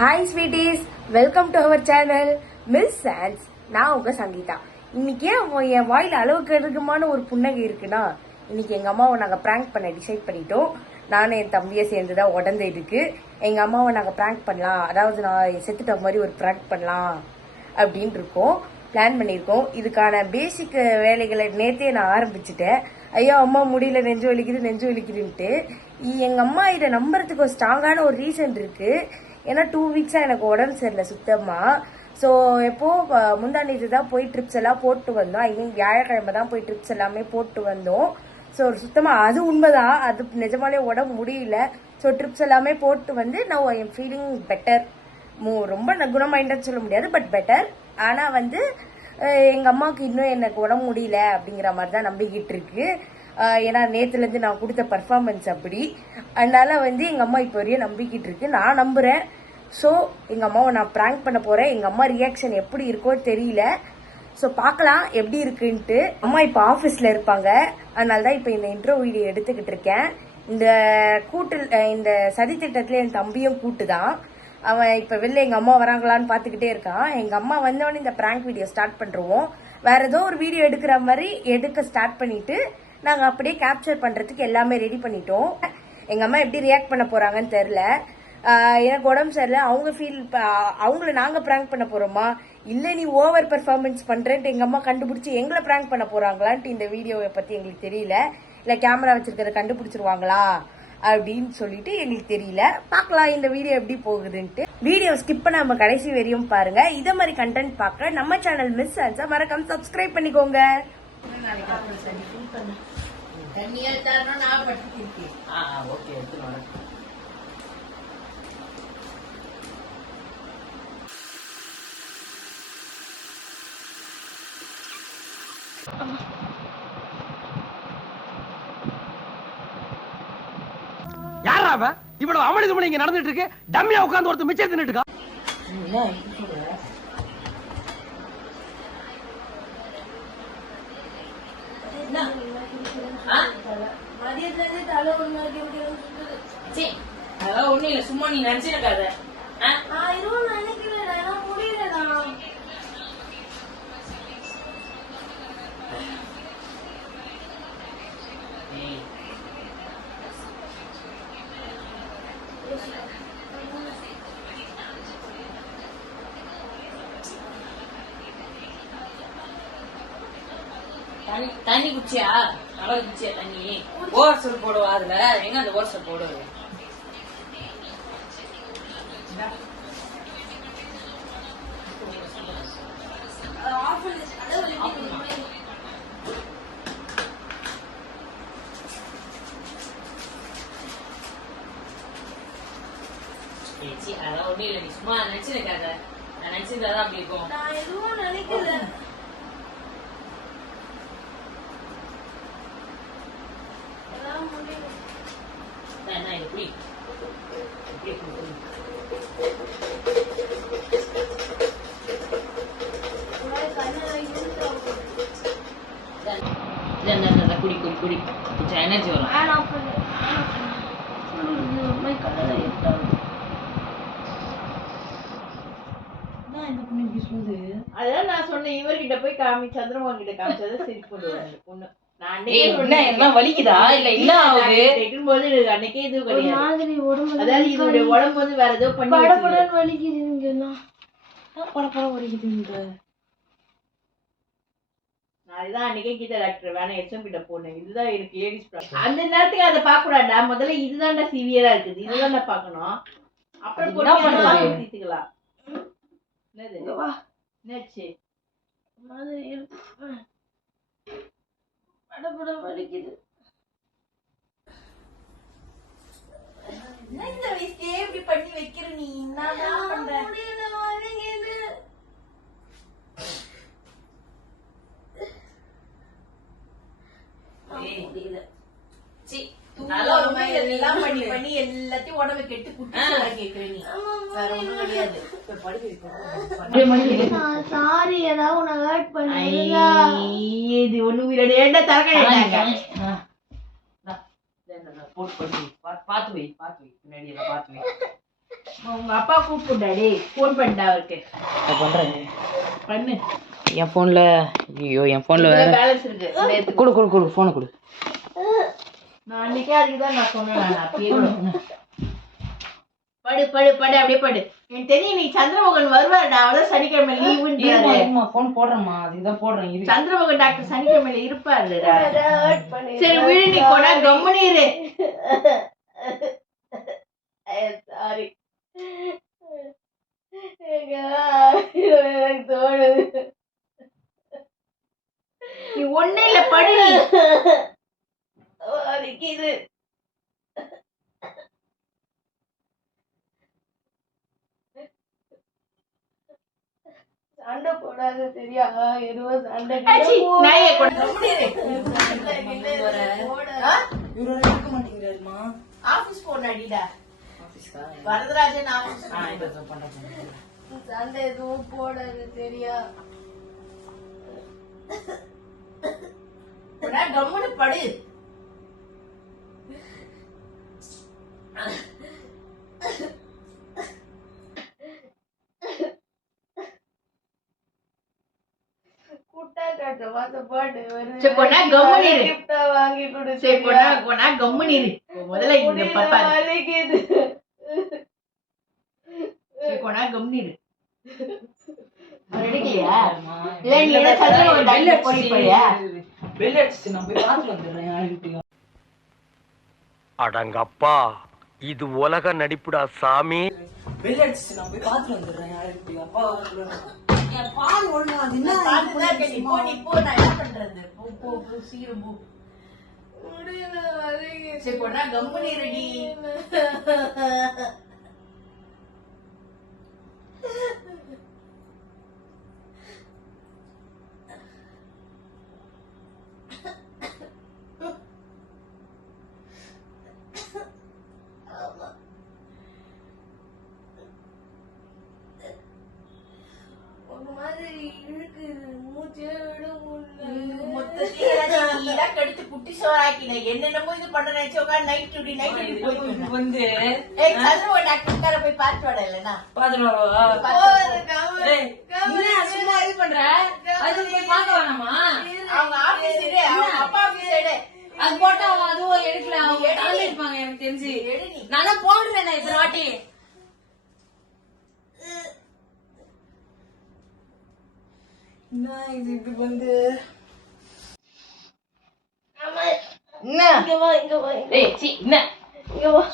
Hi sweeties, welcome to our channel miss chance. நான் உங்க சங்கீதா. இன்னைக்கு என் வாயில அளவுக்கு அதிகமான ஒரு புன்னகை இருக்குன்னா, இன்னைக்கு எங்க அம்மாவை நாங்க பிராங்க் பண்ண டிசைட் பண்ணிட்டோம். நானும் என் தம்பியை சேர்ந்துதான் உடந்து இருக்கு. எங்க அம்மாவை நாங்க பிராங்க் பண்ணலாம், அதாவது நான் செத்துட்ட மாதிரி ஒரு பிராங்க் பண்ணலாம் அப்படின்னு இருக்கோம், பிளான் பண்ணியிருக்கோம். இதுக்கான பேசிக் வேலைகளை நேற்றே நான் ஆரம்பிச்சுட்டேன். ஐயோ அம்மா முடியல, நெஞ்சு வலிக்குதுன்ட்டு. எங்க அம்மா இதை நம்புறதுக்கு ஒரு ஸ்ட்ராங்கான ஒரு ரீசன் இருக்கு. ஏன்னா 2 வீக்ஸா எனக்கு உடம்பு சரியில்லை சுத்தமா. ஸோ எப்போ முந்தானேத்து தான் போய் ட்ரிப்ஸ் எல்லாம் போட்டு வந்தோம். ஐ மீன் வியாழக்கிழமை தான் போய் ட்ரிப்ஸ் எல்லாமே போட்டு வந்தோம். ஸோ சுத்தமா அது உண்மைதான், அது நிஜமாலே உடம்பு முடியல. ஸோ ட்ரிப்ஸ் எல்லாமே போட்டு வந்து நான் ஐ எம் ஃபீலிங் பெட்டர். ரொம்ப குணமாயிட்டேன்னு சொல்ல முடியாது, பட் பெட்டர். ஆனா வந்து எங்க அம்மாவுக்கு இன்னும் எனக்கு உடம்பு முடியல அப்படிங்கிற மாதிரி தான் நம்பிக்கிட்டு இருக்கு. ஏன்னா நேற்றுலேருந்து நான் கொடுத்த பர்ஃபார்மன்ஸ் அப்படி. அதனால வந்து எங்க அம்மா இப்போ வரையும் நம்பிக்கிட்டு இருக்கு, நான் நம்புறேன். ஸோ எங்க அம்மாவை நான் பிராங்க் பண்ண போறேன். எங்க அம்மா ரியாக்ஷன் எப்படி இருக்கோ தெரியல. ஸோ பார்க்கலாம் எப்படி இருக்குன்ட்டு. அம்மா இப்போ ஆஃபீஸில் இருப்பாங்க, அதனால தான் இப்போ இந்த இன்ட்ரோ வீடியோ எடுத்துக்கிட்டு இருக்கேன். இந்த சதி திட்டத்தில் என் தம்பியும் கூட்டு தான். அவன் இப்போ வெளில எங்கள் அம்மா வராங்களான்னு பார்த்துக்கிட்டே இருக்கான். எங்கள் அம்மா வந்தவொடனே இந்த பிராங்க் வீடியோ ஸ்டார்ட் பண்ணுறோம். வேற ஏதோ ஒரு வீடியோ எடுக்கிற மாதிரி எடுக்க ஸ்டார்ட் பண்ணிட்டு நாங்கள் அப்படியே கேப்சர் பண்ணுறதுக்கு எல்லாமே ரெடி பண்ணிட்டோம். எங்கள் அம்மா எப்படி ரியாக்ட் பண்ண போகிறாங்கன்னு தெரில. எனக்கு உடம்பு சரியில்லை, அவங்கள நாங்கள் ப்ராங்க் பண்ண போகிறோமா, இல்லை நீ ஓவர் பெர்ஃபார்மன்ஸ் பண்ணுறேன்ட்டு எங்கள் அம்மா கண்டுபிடிச்சி எங்களை ப்ராங்க் பண்ண போகிறாங்களான்ட்டு இந்த வீடியோவை பற்றி எங்களுக்கு தெரியல. இல்லை கேமரா வச்சிருக்கிறத கண்டுபிடிச்சிருவாங்களா அப்படின்னு சொல்லிட்டு எங்களுக்கு தெரியல. பார்க்கலாம் இந்த வீடியோ எப்படி போகுதுன்ட்டு. வீடியோ ஸ்கிப் பண்ணாம கடைசி வரையும் பாருங்க. இதை மாதிரி கண்டென்ட் பார்க்க நம்ம சேனல் மிஸ் சான்ஸை மறக்காம சப்ஸ்கிரைப் பண்ணிக்கோங்க. யாரா அவன்? இவ்வளவு அமளிதுமளி இங்க நடந்துட்டு இருக்கு. டம்மியா உட்கார்ந்து ஒருத்தர் மிச்சம் தின்னுட்டு இருக்கா. அதெல்லாம் ஒண்ணும் இல்ல, சும்மா நீ நினைச்சிருக்காத. தண்ணி குச்சியா? அளவு குச்சியா தண்ணி? ஓரசல் போடுவா அதுல? எங்க அந்த ஓரசல் போடுவது? அதெல்லாம் ஒண்ணும் இல்ல, நீ சும்மா நினைச்சிருக்காத. நான் நினைச்சிருந்தாதான் அப்படி இருக்கும். நான் எதுவும் நினைக்கல. குடி கொஞ்சம் எனர்ஜி வரும். அதான் நான் சொன்னேன், இவர்கிட்ட போய் சந்திரமோகன் கிட்ட காமிச்சதை சரி போடுவாங்க பொண்ணு. வலிக்குதா இல்ல இல்ல ஆகுது அன்னைக்கே இது கிடையாது. அதாவது இதோட உடம்பு வந்து வேற ஏதோ பண்ணி வலிக்குதுங்க. அதுதான் அன்னைக்கே கீதா டாக்டர் வேணா எஸ்எம் கிட்ட போனேன். இதுதான் எனக்கு லேடிஸ் ப்ராப்ளம். அந்த நேரத்துக்கு அதை பார்க்க கூடாண்டா. முதல்ல இதுதான்டா சிவியரா இருக்குது, இதுதான்டா பார்க்கணும். அப்புறம் தீர்த்துக்கலாம். என்னது என்னாச்சு? வலிக்குது. இந்த வயசுக்கே இப்படி பண்ணி வைக்கிற நீ என்ன பண்ற? எல்லாம் பண்ணி பண்ணி எல்லாத்தையும் உடம்பு கெட்டு குட்டி கேக்குற நீ. வேற ஒண்ணும் கிடையாது. சாரி, ஏதாவது உன்னை ஹர்ட் பண்ணி இது ஒண்ணு உயிரோட தரக்க பாத்து வை பின்னாடி பாத்து வை. உங்க அப்பா கூப்பிட்டாடி போன் பண்ணிட்டா அவருக்கு நான் பண்றேன் பண்ணு என் போன்ல ஐயோ என் போன்ல வேற பேலன்ஸ் இருக்கு நேத்து கொடு கொடு கொடு போனை கொடு நான் அன்னைக்கே அதுக்குதான் நான் சொன்னேன் நான் அப்பயே கூட படு படு படு அப்படியே படு எனக்கு தெரியும் நீ சந்திரமோகன் வருவாருடா அவ்வளவு சனிக்கிழமை லீவுன்னு போன் போடுறேம்மா அதுதான் போடுறேன் இரு சந்திரமோகன் டாக்டர் சனிக்கிழமையில இருப்பாருடா சரி விழு நீ கொடா கம்முனு இரு சாரி எனக்கு தோணுது நீ ஒண்ணு இல்ல படு நீ வலிக்குது சண்டை போடாது சரியா எதுவும் சண்டை நாயே ஆபீஸ் போனாடிடா வரதராஜன் ஆபீஸ் சண்டை எதுவும் போடாது சரியா கம்முனு படு வாங்கி கொடு கம்முனு முதல்ல இந்த பாப்பா கொண்டா கம்முனு எடுக்கலையா இல்ல நீ ஏதோ சந்திரமோகன் போறியா பெல் அடிச்சு நான் போய் பார்த்து வந்துடுறேன் அடங்கப்பா இது உலக நடிப்புடா சாமி. பெல் அடிச்சு நான் போய் பார்த்து வந்துடுறேன் யாருக்கு அப்பா பால் ஒழுங்கா அது என்ன நீ போ நான் என்ன பண்றது போ சீக்கிரம் போ சரி போனா கம்முனு ரெடி என்னென்னமோ இது பண்ண நினைச்சோங்க நைட் டியூட்டி வந்து சந்திரமோகன் டாக்டர் போய் பார்த்து வர இல்லனா சும்மா இது பண்ற அது போய் பார்க்க வேணாமா அவங்க ஆபீஸ் சைடு அவங்க அப்பா ஆபீஸ் சைடு அது போட்டா அவங்க அதுவும் எடுக்கல அவங்க தாண்டி இருப்பாங்க எனக்கு தெரிஞ்சு நான் போடுறேன் நான் இத்தனை வாட்டி இது வந்து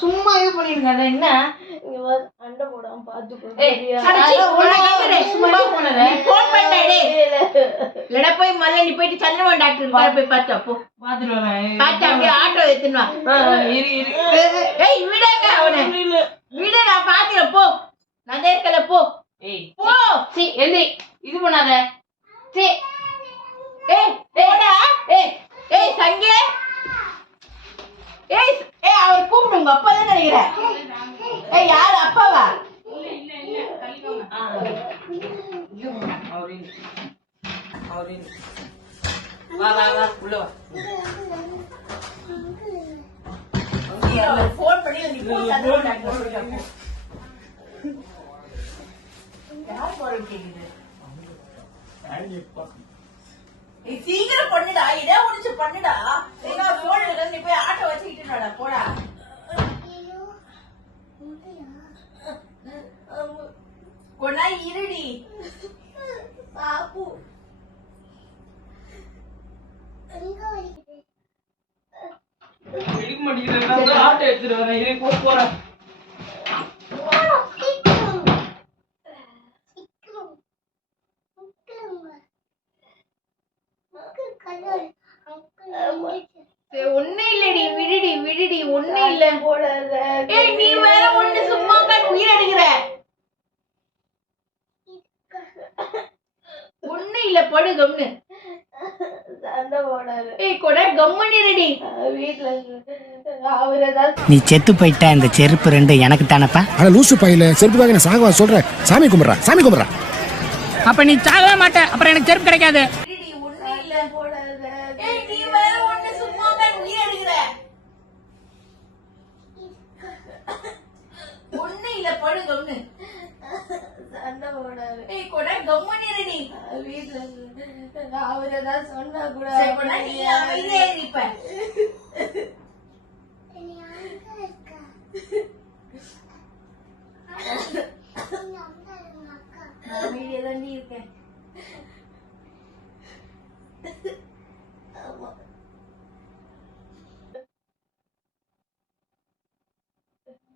சும்மா இது பண்ணிருக்காங்க என்ன அண்டை போடாம பாத்து போய் முதல்ல நீ போயிட்டு சந்திரமோகன் டாக்டர் போய் பார்த்தா போ பார்த்து அப்படியே ஆட்டோ எடுத்துன்னு விடாக்க அவனை விட நான் பாத்துறேன் போ நான் இருக்கல போ போ சி எந்தி இது பண்ணாத சி ஏய் சங்கே ஏய் அவர் கூப்பிடு உங்க அப்பா தான் நினைக்கிறேன் யாரு அப்பாவா போன் பண்ணி நீ போ யார் போன் கேக்குது சீக்கிரம் பண்ணுடா இட முடிச்சு பண்ணுடா போன் எடுக்க நீ போய் ஆட்டோ வச்சுக்கிட்டு போடா கொண்டா இருடி பாப்பு ஆட்டோ எடுத்துட்டு வரேன் போறேன் ஒண்ணு இல்லடி விடுடி ஒண்ணு இல்ல நீ வேற ஒண்ணு சும்மா உயிர் எடுக்கிற ஒண்ணு இல்ல படு கம்னு சண்டை போடாது கூட கம்முன்னு இருடி வீட்டுல அவரு ஏதாவது நீ செத்து போயிட்ட இந்த செருப்பு ரெண்டு எனக்கு தானப்பா ஆனா லூசு பையில செருப்பு வாங்க சாகவா சொல்றேன் சாமி கும்பிடுறா அப்ப நீ சாகவே மாட்ட அப்புறம் எனக்கு செருப்பு கிடைக்காது ஒண்ணு இல்ல போடாத நீ வேற ஒண்ணு சும்மா உயிர் எடுக்கிற ஒண்ணு இல்ல போடு கம்னு. சண்டை போடாது. ஏய் கொடா கம்முன்னு இரு நீ. வீட்டுல அவர் ஏதாவது சொன்னா கூட சரி கொடா நீ அமைதியா இரு இப்ப. அமைதியா தான் இருக்கேன்.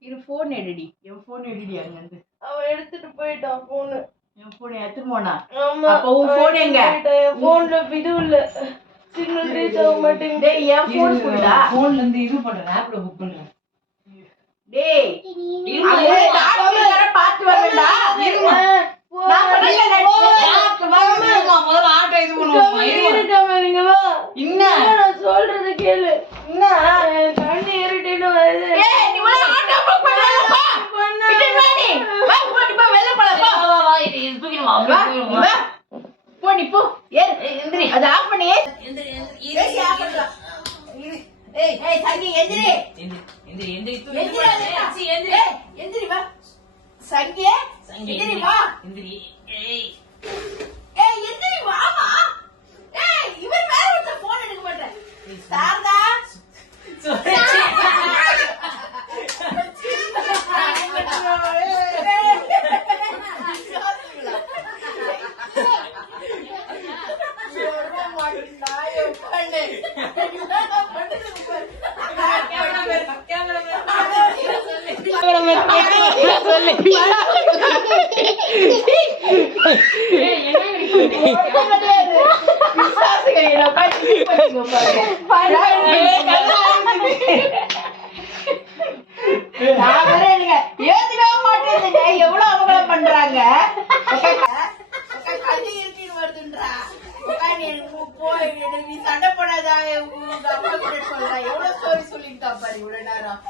இது போன் எடுடி. என் போன் எடுடி அங்க இருந்து. அவன் எடுத்துட்டு போயிட்டான் போனு. என் போன் எடுத்துட்டு போனா. ஆமா. அப்ப உன் போன் எங்க? போன்ல இது இல்ல. சிக்னல் ரீச் ஆக மாட்டேங்குது. டேய் என் போன் ஃபுல்லா. போன்ல இருந்து இது பண்றேன், ஆப்ல புக் பண்றேன். டேய் அங்க டாக்டர் பாத்து வரடா. நான் பண்ணல டாக்டர் வாங்க முதல்ல ஆட்டோ இது பண்ணுவோம். நீங்க வா. என்ன நான் சொல்றது கேளு. என்ன கண்ணு ஏறிட்டேன்னு வருது. ஏய் நீ வா ஆட்டோ புக் பண்ணலப்பா. விட்டு வா நீ. வா போடி போ வெளிய போலாம் போ. வா வா இது தூக்கிடுமா வா வா. போ நீ போ. எந்திரி. அத ஆஃப் பண்ணி. எந்திரி ஏசி ஆஃப் பண்ணு. ஏய் ஏய் சங்கி எந்திரி. எந்திரி எந்திரி. எந்திரி வா. சங்கி எந்திரி வா. எந்திரி. ஏய் ஏய் எந்திரி வாமா. ஏய் இவர் வேற ஒருத்தர் போன் எடுக்க மாட்டேன். சாரதா ஏத்துக்கவே மாட்டேங்க. எவ்வளவு அவமானம் பண்றாங்க. கண்ணு இருட்டின்னு வருதுன்றா. நீ சண்டை போடாதா உங்க அப்பா கூட சொல்றா. எவ்வளவு ஸ்டோரி சொல்லிட்டு பாரு இவ்வளவு நேரம்.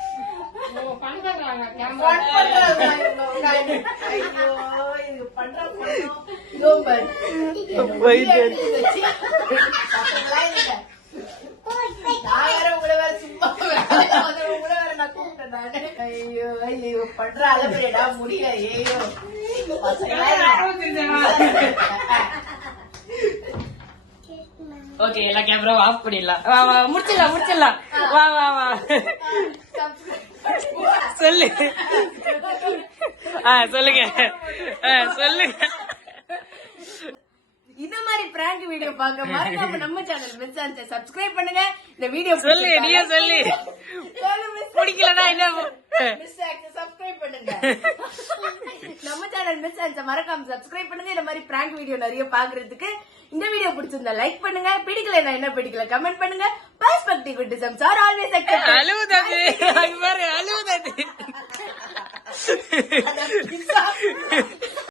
பண்ற அளவுடா முடியல. ஐயோ ஓகே எல்லா கேமராவும் ஆஃப் பண்ணிடலாம். வா வா முடிச்சிடலாம். வா வா வா சொல்லு. சொல்லுங்க சொல்லுங்க. இந்த மாதிரி பிராங்க் வீடியோ பார்க்க மறக்காம நம்ம சேனல் மிஸ் ஆன்ஸ் சப்ஸ்கிரைப் பண்ணுங்க. இந்த வீடியோ சொல்லு நீயே சொல்லு. பிடிக்கலடா என்ன மிஸ் ஆக்ட் சப்ஸ்கிரைப் பண்ணுங்க. நம்ம சேனல் மிஸ் ஆன்ஸ் மறக்காம சப்ஸ்கிரைப் பண்ணுங்க. இந்த மாதிரி பிராங்க் வீடியோ நிறைய பாக்குறதுக்கு. இந்த வீடியோ பிடிச்சிருந்தா லைக் பண்ணுங்க. பிடிக்கல என்ன பிடிக்கல கமெண்ட் பண்ணுங்க. Perspective criticisms are always accepted. அழுவுதாது பாரு அழுவுதாது.